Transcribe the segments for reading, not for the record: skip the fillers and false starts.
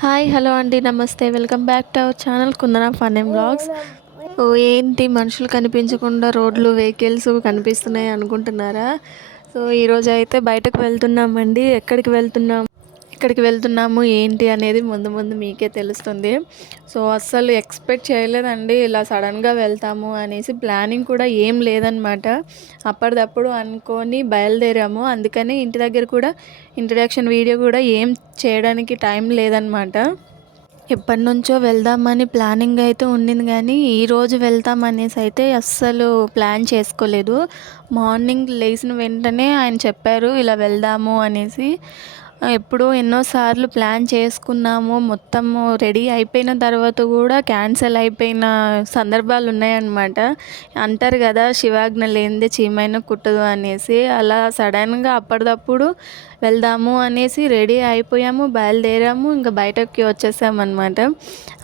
Hi hello అండి నమస్తే welcome back to our channel Kundana fun and vlogs. ఓ ఏంటి మనుషులు కనిపించకుండా రోడ్లు వెహికల్స్ కనిపిస్తున్నాయి అనుకుంటున్నారా? సో ఈరోజు అయితే బయటకు వెళ్తున్నామండి. ఎక్కడికి వెళ్తున్నాము ఏంటి అనేది ముందు ముందు మీకే తెలుస్తుంది. సో అస్సలు ఎక్స్పెక్ట్ చేయలేదండి ఇలా సడన్గా వెళ్తాము అనేసి. ప్లానింగ్ కూడా ఏం లేదనమాట. అప్పటిదప్పుడు అనుకొని బయలుదేరాము. అందుకని ఇంటి దగ్గర కూడా ఇంట్రడక్షన్ వీడియో కూడా ఏం చేయడానికి టైం లేదనమాట. ఎప్పటి నుంచో వెళ్దామని ప్లానింగ్ అయితే ఉండింది కానీ ఈరోజు వెళ్తామనేసి అయితే అస్సలు ప్లాన్ చేసుకోలేదు. మార్నింగ్ లేచిన వెంటనే ఆయన చెప్పారు ఇలా వెళ్దాము అనేసి. ఎప్పుడో ఎన్నోసార్లు ప్లాన్ చేసుకున్నాము, మొత్తము రెడీ అయిపోయిన తర్వాత కూడా క్యాన్సిల్ అయిపోయిన సందర్భాలు ఉన్నాయన్నమాట. అంటారు కదా శివాజ్ఞ లేనిదే చీమైనా కుట్టదు అనేసి. అలా సడన్గా అప్పటిదప్పుడు వెళ్దాము అనేసి రెడీ అయిపోయాము, బయలుదేరాము, ఇంకా బయటకి వచ్చేసామన్నమాట.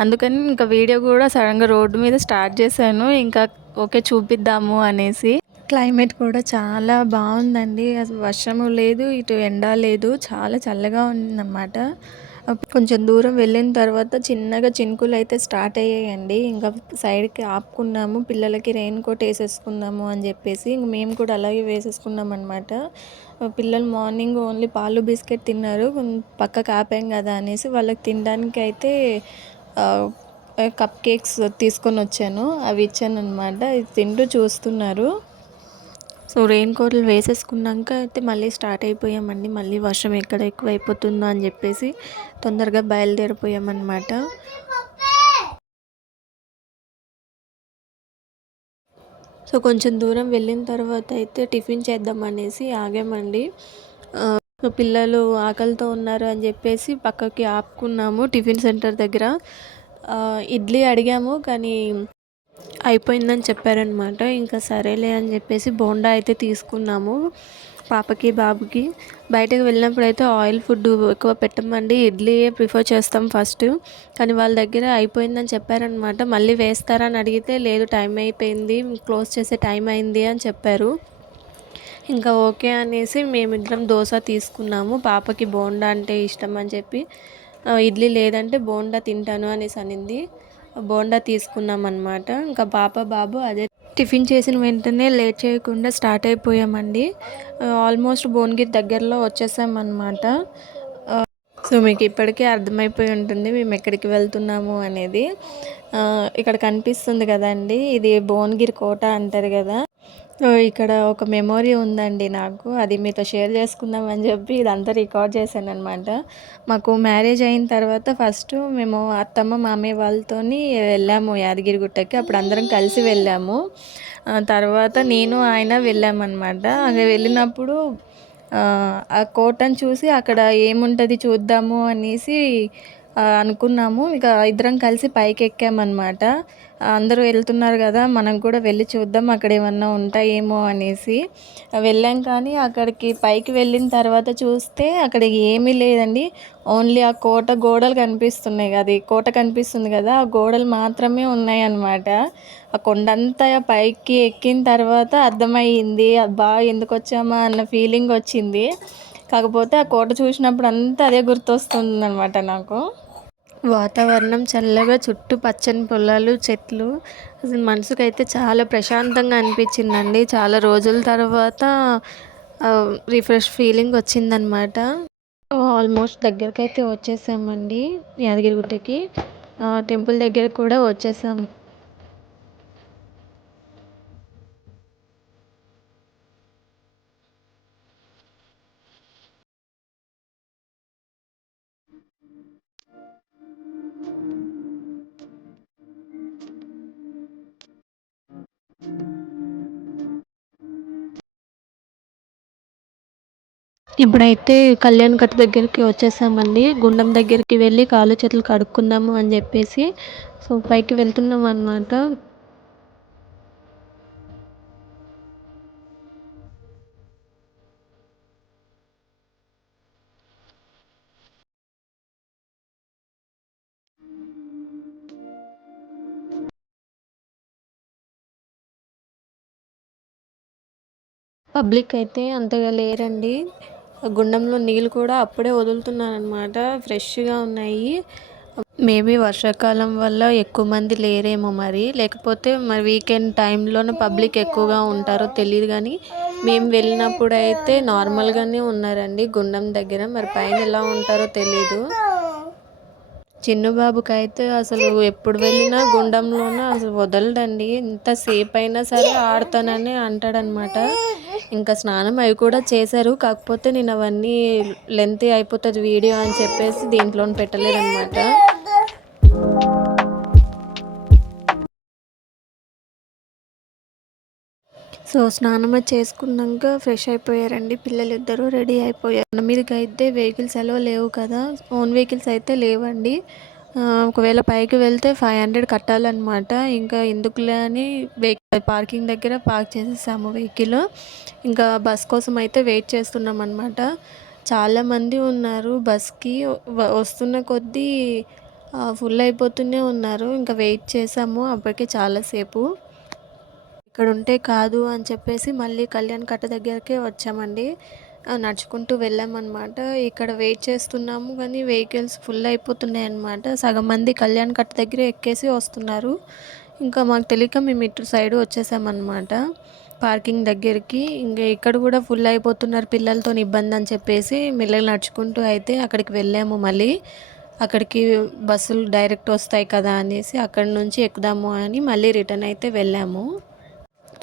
అందుకని ఇంకా వీడియో కూడా సడన్గా రోడ్డు మీద స్టార్ట్ చేశాను, ఇంకా ఓకే చూపిద్దాము అనేసి. క్లైమేట్ కూడా చాలా బాగుందండి. అసలు వర్షము లేదు, ఇటు ఎండ లేదు, చాలా చల్లగా ఉందన్నమాట. కొంచెం దూరం వెళ్ళిన తర్వాత చిన్నగా చినుకులు అయితే స్టార్ట్ అయ్యాయండి. ఇంకా సైడ్కి ఆపుకున్నాము, పిల్లలకి రెయిన్ కోట్ వేసేసుకుందాము అని చెప్పేసి ఇంక మేము కూడా అలాగే వేసేసుకున్నాం అనమాట. పిల్లలు మార్నింగ్ ఓన్లీ పాలు బిస్కెట్ తిన్నారు, పక్కకు ఆపాం కదా అనేసి వాళ్ళకి తినడానికి అయితే కప్ కేక్స్ తీసుకొని వచ్చాను, అవి ఇచ్చాను అనమాట. ఇది తింటూ చూస్తున్నారు. సో రెయిన్ కోట్లు వేసేసుకున్నాక అయితే మళ్ళీ స్టార్ట్ అయిపోయామండి. మళ్ళీ వర్షం ఎక్కడ ఎక్కువ అయిపోతుందో అని చెప్పేసి తొందరగా బయలుదేరిపోయామన్నమాట. సో కొంచెం దూరం వెళ్ళిన తర్వాత అయితే టిఫిన్ చేద్దాం అనేసి ఆగామండి. సో పిల్లలు ఆకలితో ఉన్నారు అని చెప్పేసి పక్కకి ఆపుకున్నాము టిఫిన్ సెంటర్ దగ్గర. ఇడ్లీ అడిగాము కానీ అయిపోయిందని చెప్పారనమాట. ఇంకా సరేలే అని చెప్పేసి బోండా అయితే తీసుకున్నాము పాపకి బాబుకి. బయటకు వెళ్ళినప్పుడు అయితే ఆయిల్ ఫుడ్ ఎక్కువ పెట్టమండి, ఇడ్లీయే ప్రిఫర్ చేస్తాం ఫస్ట్. కానీ వాళ్ళ దగ్గర అయిపోయిందని చెప్పారనమాట. మళ్ళీ వేస్తారని అడిగితే లేదు టైం అయిపోయింది, క్లోజ్ చేసే టైం అయింది అని చెప్పారు. ఇంకా ఓకే అనేసి మేమిద్దరం దోశ తీసుకున్నాము. పాపకి బోండా అంటే ఇష్టం అని చెప్పి ఇడ్లీ లేదంటే బోండా తింటాను అనేసి అనింది. బోండా తీసుకున్నాం అనమాట. ఇంకా పాప బాబు అదే టిఫిన్ చేసిన వెంటనే లేట్ చేయకుండా స్టార్ట్ అయిపోయామండి. ఆల్మోస్ట్ భువనగిరి దగ్గరలో వచ్చేసామన్నమాట. సో మీకు ఇప్పటికే అర్థమైపోయి ఉంటుంది మేము ఎక్కడికి వెళ్తున్నాము అనేది. ఇక్కడ కనిపిస్తుంది కదండి, ఇది భువనగిరి కోట అంటారు కదా. ఇక్కడ ఒక మెమొరీ ఉందండి నాకు, అది మీతో షేర్ చేసుకుందాం అని చెప్పి ఇదంతా రికార్డ్ చేశాను అనమాట. మాకు మ్యారేజ్ అయిన తర్వాత ఫస్ట్ మేము అత్తమ్మ మామయ్య వాళ్ళతోని వెళ్ళాము యాదగిరిగుట్టకి. అప్పుడు అందరం కలిసి వెళ్ళాము. తర్వాత నేను ఆయన వెళ్ళామన్నమాట. అక్కడ వెళ్ళినప్పుడు ఆ కోటను చూసి అక్కడ ఏముంటుంది చూద్దాము అనేసి అనుకున్నాము. ఇక ఇద్దరం కలిసి పైకి ఎక్కామన్నమాట. అందరూ వెళ్తున్నారు కదా మనం కూడా వెళ్ళి చూద్దాం అక్కడ ఏమన్నా ఉంటాయేమో అనేసి వెళ్ళాం. కానీ అక్కడికి పైకి వెళ్ళిన తర్వాత చూస్తే అక్కడ ఏమీ లేదండి. ఓన్లీ ఆ కోట గోడలు కనిపిస్తున్నాయి, అది కోట కనిపిస్తుంది కదా, ఆ గోడలు మాత్రమే ఉన్నాయి అన్నమాట. ఆ కొండంతా పైకి ఎక్కిన తర్వాత అర్థమయ్యింది, అబ్బా ఎందుకు వచ్చామా అన్న ఫీలింగ్ వచ్చింది. కాకపోతే ఆ కోట చూసినప్పుడు అంతా అదే గుర్తొస్తుంది అనమాట నాకు. వాతావరణం చల్లగా, చుట్టూ పచ్చని పొలాలు, చెట్లు, అసలు మనసుకైతే చాలా ప్రశాంతంగా అనిపించిందండి. చాలా రోజుల తర్వాత రిఫ్రెష్ ఫీలింగ్ వచ్చిందనమాట. ఆల్మోస్ట్ దగ్గరికి అయితే వచ్చేసామండి యాదగిరిగుట్టకి. టెంపుల్ దగ్గర కూడా వచ్చేసాం. ఇప్పుడైతే కళ్యాణ్ కట్ట దగ్గరికి వచ్చేసామండి. గుండం దగ్గరికి వెళ్ళి కాళ్ళు చేతులు కడుక్కుందాము అని చెప్పేసి సో పైకి వెళ్తున్నాం అన్నమాట. పబ్లిక్ అయితే అంతగా లేరండి. గుండంలో నీళ్ళు కూడా అప్పుడే వదులుతున్నారనమాట, ఫ్రెష్గా ఉన్నాయి. మేబీ వర్షాకాలం వల్ల ఎక్కువ మంది లేరేమో మరి, లేకపోతే మరి వీకెండ్ టైంలోనే పబ్లిక్ ఎక్కువగా ఉంటారో తెలియదు. కానీ మేము వెళ్ళినప్పుడు అయితే నార్మల్గానే ఉన్నారండి గుండం దగ్గర. మరి పైన ఎలా ఉంటారో తెలీదు. చిన్న బాబుకైతే అసలు ఎప్పుడు వెళ్ళినా గుండంలోనే అసలు వదలడండి. ఎంతసేపు అయినా సరే ఆడతానని అంటాడనమాట. ఇంకా స్నానం అవి కూడా చేశారు. కాకపోతే నేను అవన్నీ లెంతీ అయిపోతుంది వీడియో అని చెప్పేసి దీంట్లోనే పెట్టలేదన్నమాట. సో స్నానం చేసుకున్నాక ఫ్రెష్ అయిపోయారండి పిల్లలిద్దరూ, రెడీ అయిపోయారు. మన మీదకి అయితే వెహికల్స్ ఎలా లేవు కదా, ఓన్ వెహికల్స్ అయితే లేవండి. ఒకవేళ పైకి వెళ్తే 500 కట్టాలన్నమాట. ఇంకా ఎందుకులే అని పార్కింగ్ దగ్గర పార్క్ చేసేసాము వెహికల్. ఇంకా బస్ కోసం అయితే వెయిట్ చేస్తున్నాం అనమాట. చాలామంది ఉన్నారు బస్కి, వస్తున్న కొద్దీ ఫుల్ అయిపోతూనే ఉన్నారు. ఇంకా వెయిట్ చేసాము అప్పటికే చాలాసేపు. ఇక్కడ ఉంటే కాదు అని చెప్పేసి మళ్ళీ కళ్యాణ్ కట్ట దగ్గరకే వచ్చామండి. నడుచుకుంటూ వెళ్ళామన్నమాట. ఇక్కడ వెయిట్ చేస్తున్నాము కానీ వెహికల్స్ ఫుల్ అయిపోతున్నాయి అన్నమాట. సగం మంది కళ్యాణ్ కట్ట దగ్గర ఎక్కేసి వస్తున్నారు. ఇంకా మాకు తెలియక మేము ఇటు సైడ్ వచ్చేసామన్నమాట పార్కింగ్ దగ్గరికి. ఇంకా ఇక్కడ కూడా ఫుల్ అయిపోతున్నారు, పిల్లలతో ఇబ్బంది అని చెప్పేసి మెల్లగా నడుచుకుంటూ అయితే అక్కడికి వెళ్ళాము. మళ్ళీ అక్కడికి బస్సులు డైరెక్ట్ వస్తాయి కదా అనేసి అక్కడి నుంచి ఎక్కుదాము అని మళ్ళీ రిటర్న్ అయితే వెళ్ళాము.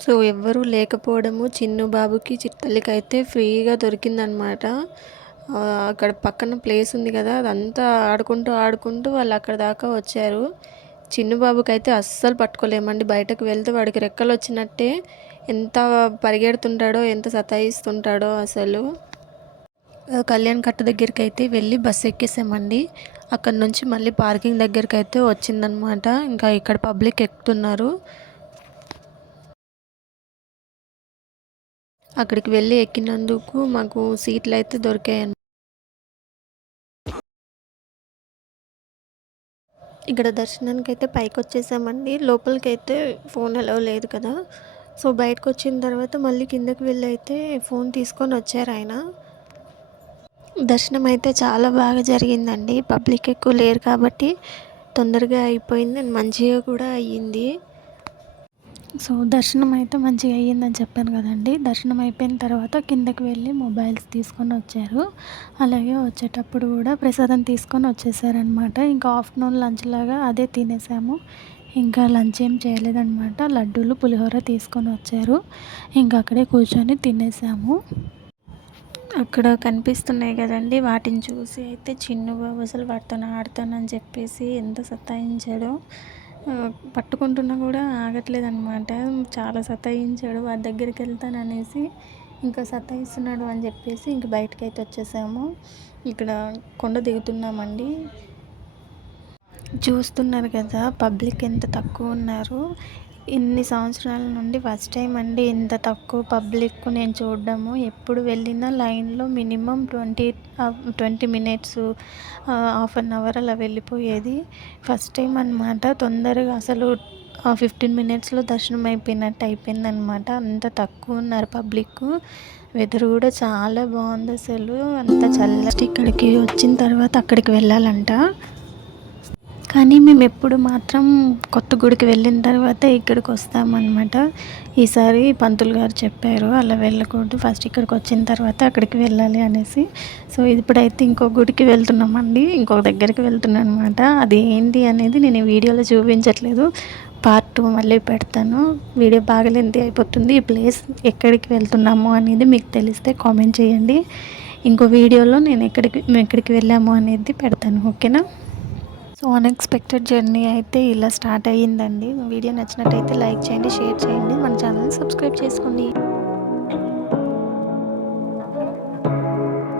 సో ఎవ్వరూ లేకపోవడము, చిన్ను బాబుకి చిట్టల్లికి అయితే ఫ్రీగా దొరికిందనమాట. అక్కడ పక్కన ప్లేస్ ఉంది కదా, అదంతా ఆడుకుంటూ వాళ్ళు అక్కడ దాకా వచ్చారు. చిన్ను బాబుకి అయితే అస్సలు పట్టుకోలేమండి. బయటకు వెళ్తే వాడికి రెక్కలు వచ్చినట్టే ఎంత పరిగెడుతుంటాడో, ఎంత సతాయిస్తుంటాడో అసలు. కళ్యాణ్ కట్ట దగ్గరికి అయితే వెళ్ళి బస్సు ఎక్కేసామండి. అక్కడ నుంచి మళ్ళీ పార్కింగ్ దగ్గరికి అయితే వచ్చిందనమాట. ఇంకా ఇక్కడ పబ్లిక్ ఎక్కుతున్నారు. అక్కడికి వెళ్ళి ఎక్కినందుకు మాకు సీట్లు అయితే దొరికాయి. ఇక్కడ దర్శనానికి అయితే పైకి వచ్చేసామండి. లోపలికి అయితే ఫోన్ అలౌ లేదు కదా. సో బయటకు వచ్చిన తర్వాత మళ్ళీ కిందకి వెళ్ళి అయితే ఫోన్ తీసుకొని వచ్చారు ఆయన. దర్శనం అయితే చాలా బాగా జరిగిందండి. పబ్లిక్ ఎక్కువ లేరు కాబట్టి తొందరగా అయిపోయింది అండ్ మంచిగా కూడా అయ్యింది. సో దర్శనం అయితే మంచిగా అయ్యిందని చెప్పాను కదండి. దర్శనం అయిపోయిన తర్వాత కిందకి వెళ్ళి మొబైల్స్ తీసుకొని వచ్చారు. అలాగే వచ్చేటప్పుడు కూడా ప్రసాదం తీసుకొని వచ్చేసారనమాట. ఇంకా ఆఫ్టర్నూన్ లంచ్ లాగా అదే తినేసాము. ఇంకా లంచ్ ఏం చేయలేదన్నమాట. లడ్డూలు పులిహోర తీసుకొని వచ్చారు. ఇంకా అక్కడే కూర్చొని తినేసాము. అక్కడ కనిపిస్తున్నాయి కదండి, వాటిని చూసి అయితే చిన్ను బాబు అసలు వాటితో ఆడతానని చెప్పేసి ఎంత సతాయించాడో. పట్టుకుంటున్నా కూడా ఆగట్లేదన్నమాట. చాలా సతాయించాడు. వాడి దగ్గరికి వెళ్తాననేసి ఇంకా సతాయిస్తున్నాడు అని చెప్పేసి ఇంక బయటకు అయితే వచ్చేసాము. ఇక్కడ కొండ దిగుతున్నామండి. చూస్తున్నారు కదా పబ్లిక్ ఎంత తక్కువ ఉన్నారు. ఇన్ని సంవత్సరాల నుండి ఫస్ట్ టైం అండి ఇంత తక్కువ పబ్లిక్ నేను చూడడము. ఎప్పుడు వెళ్ళినా లైన్లో minimum 20 minutes, half an hour అలా వెళ్ళిపోయేది. ఫస్ట్ టైం అనమాట. తొందరగా అసలు 15 మినిట్స్లో దర్శనం అయిపోయినట్టు అయిపోయిందనమాట. అంత తక్కువ ఉన్నారు పబ్లిక్. వెదర్ కూడా చాలా బాగుంది అసలు, అంత చల్లటి. ఇక్కడికి వచ్చిన తర్వాత అక్కడికి వెళ్ళాలంట. కానీ మేము ఎప్పుడు మాత్రం కొత్త గుడికి వెళ్ళిన తర్వాత ఇక్కడికి వస్తామన్నమాట. ఈసారి పంతులు గారు చెప్పారు అలా వెళ్ళకూడదు, ఫస్ట్ ఇక్కడికి వచ్చిన తర్వాత అక్కడికి వెళ్ళాలి అనేసి. సో ఇప్పుడైతే ఇంకో గుడికి వెళ్తున్నామండి, ఇంకొక దగ్గరికి వెళ్తున్నాను అనమాట. అది ఏంటి అనేది నేను ఈ వీడియోలో చూపించట్లేదు, పార్ట్ 2 మళ్ళీ పెడతాను. వీడియో బాగా లెంతీ అయిపోతుంది. ఈ ప్లేస్ ఎక్కడికి వెళ్తున్నాము అనేది మీకు తెలిస్తే కామెంట్ చేయండి. ఇంకో వీడియోలో మేము ఎక్కడికి వెళ్ళాము అనేది పెడతాను, ఓకేనా. సో అన్ఎక్స్పెక్టెడ్ జర్నీ అయితే ఇలా స్టార్ట్ అయ్యిందండి. వీడియో నచ్చినట్టయితే లైక్ చేయండి, షేర్ చేయండి, మన ఛానల్ని సబ్స్క్రైబ్ చేసుకోండి.